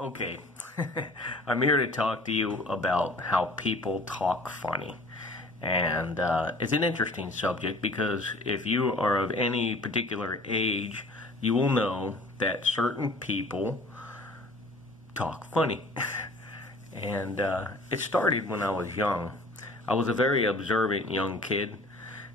Okay, I'm here to talk to you about how people talk funny. And it's an interesting subject because if you are of any particular age, you will know that certain people talk funny. And it started when I was young. I was a very observant young kid.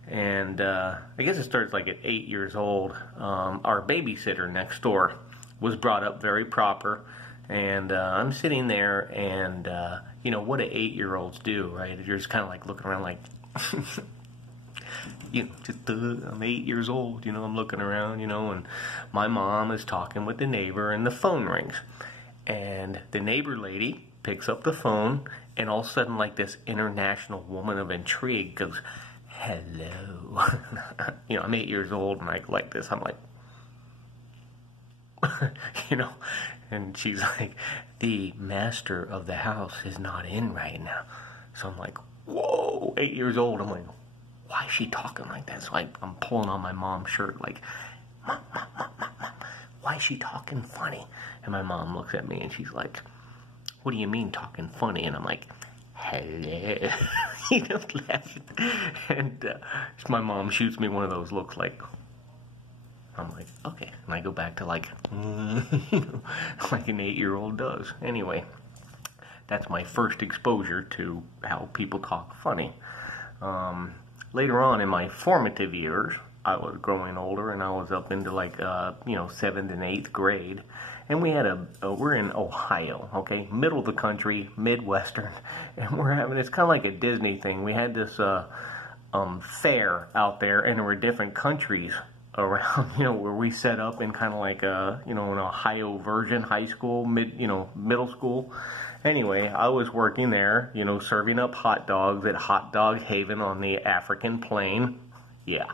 And I guess it starts like at 8 years old. Our babysitter next door was brought up very proper. And I'm sitting there, and you know what do 8-year-olds do, right? You're just kind of like looking around, like, I'm 8 years old, I'm looking around, and my mom is talking with the neighbor, and the phone rings, and the neighbor lady picks up the phone, and all of a sudden, like this international woman of intrigue goes, "Hello." I'm 8 years old, and I like this. I'm like, and she's like, "The master of the house is not in right now." So I'm like, whoa, 8 years old. I'm like, why is she talking like that? So I'm pulling on my mom's shirt, like, Mom, why is she talking funny? And my mom looks at me and she's like, "What do you mean talking funny?" And I'm like, "Hello." Laughing. And my mom shoots me one of those looks like, I'm like, okay. And I go back to like, like an 8-year-old does. Anyway, that's my first exposure to how people talk funny. Later on in my formative years, I was growing older and I was up into like, 7th and 8th grade. And we had we're in Ohio, okay? Middle of the country, Midwestern. And we're having, it's kind of like a Disney thing. We had this fair out there, and there were different countries around, where we set up in kind of like an Ohio version, high school, middle school. Anyway, I was working there, serving up hot dogs at Hot Dog Haven on the African Plain. Yeah.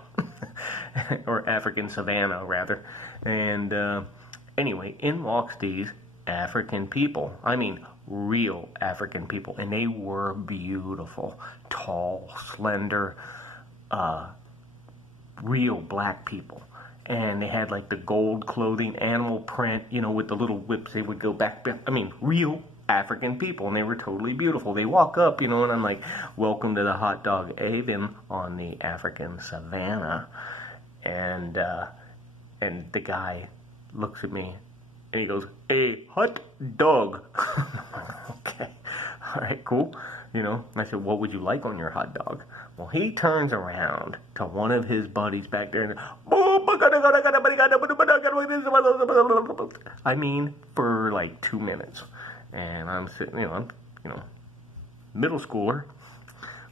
Or African Savannah, rather. And anyway, in walks these African people. I mean, real African people. And they were beautiful. Tall, slender, real black people. And they had like the gold clothing, animal print, with the little whips they would go back. I mean, real African people, and they were totally beautiful. They walk up, and I'm like, "Welcome to the Hot Dog Haven on the African Savannah." And the guy looks at me and he goes, "A hot dog." Okay, all right, cool. I said, "What would you like on your hot dog?" Well, he turns around to one of his buddies back there and, I mean, for like 2 minutes. And I'm sitting, I'm middle schooler,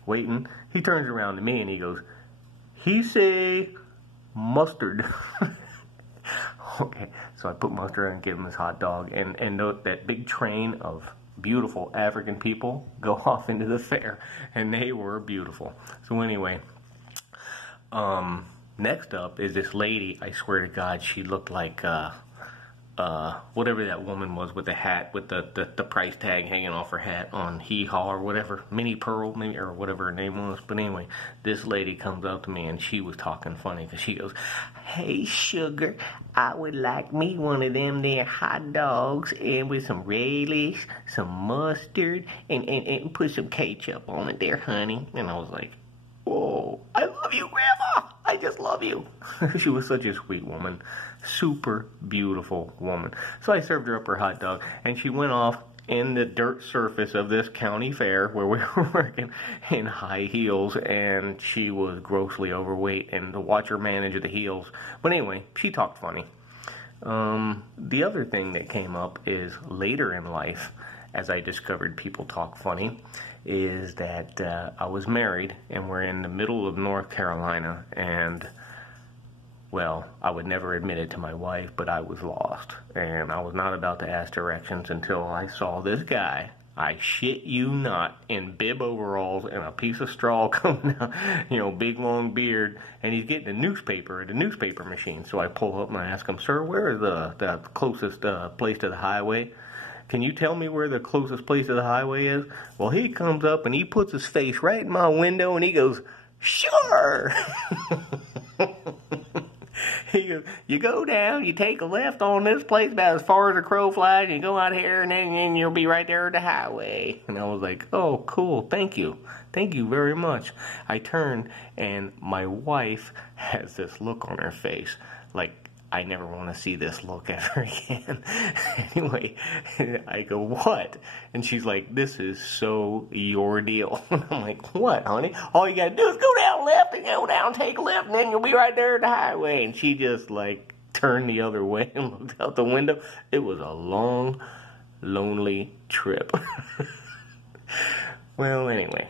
waiting. He turns around to me and he goes, "He say mustard." Okay, so I put mustard on and give him his hot dog, and note that big train of beautiful African people go off into the fair, and they were beautiful. So anyway, next up is this lady. I swear to God, she looked like whatever that woman was with the hat, with the price tag hanging off her hat on Hee Haw or whatever, Minnie Pearl maybe, or whatever her name was. But anyway, this lady comes up to me and she was talking funny because she goes, "Hey sugar, I would like me one of them there hot dogs and with some relish, some mustard, and put some ketchup on it there, honey." And I was like, "Whoa, I love you, Grandma. I just love you." She was such a sweet woman. Super beautiful woman. So I served her up her hot dog, and she went off in the dirt surface of this county fair where we were working in high heels, and she was grossly overweight, and to watch her manage the heels. But anyway, she talked funny. The other thing that came up is later in life, as I discovered people talk funny, is that I was married, and we're in the middle of North Carolina, and well, I would never admit it to my wife, but I was lost, and I was not about to ask directions until I saw this guy, I shit you not, in bib overalls and a piece of straw coming out, big long beard, and he's getting a newspaper at a newspaper machine. So I pull up and I ask him, "Sir, where is the closest place to the highway? Can you tell me where the closest place to the highway is?" Well, he comes up and he puts his face right in my window and he goes, "Sure." He goes, you go down, you take a left on this place about as far as a crow flies, and you go out here, and then you'll be right there at the highway. And I was like, oh, cool, thank you. Thank you very much. I turned, and my wife has this look on her face, like, I never want to see this look ever again. Anyway, I go, what? And she's like, this is so your deal. And I'm like, what, honey? All you got to do is go down left and go down, take a left, and then you'll be right there at the highway. And she just, like, turned the other way and looked out the window. It was a long, lonely trip. Well, anyway,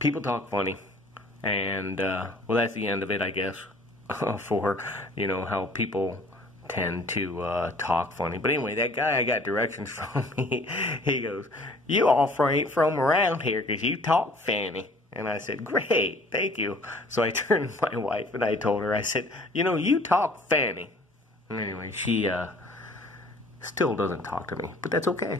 people talk funny. And, well, that's the end of it, I guess. For, you know, how people tend to talk funny. But anyway, that guy I got directions from, he goes, you all ain't from around here because you talk funny. And I said, great, thank you. So I turned to my wife and I told her, I said, you know, you talk funny. And anyway, she still doesn't talk to me, but that's okay.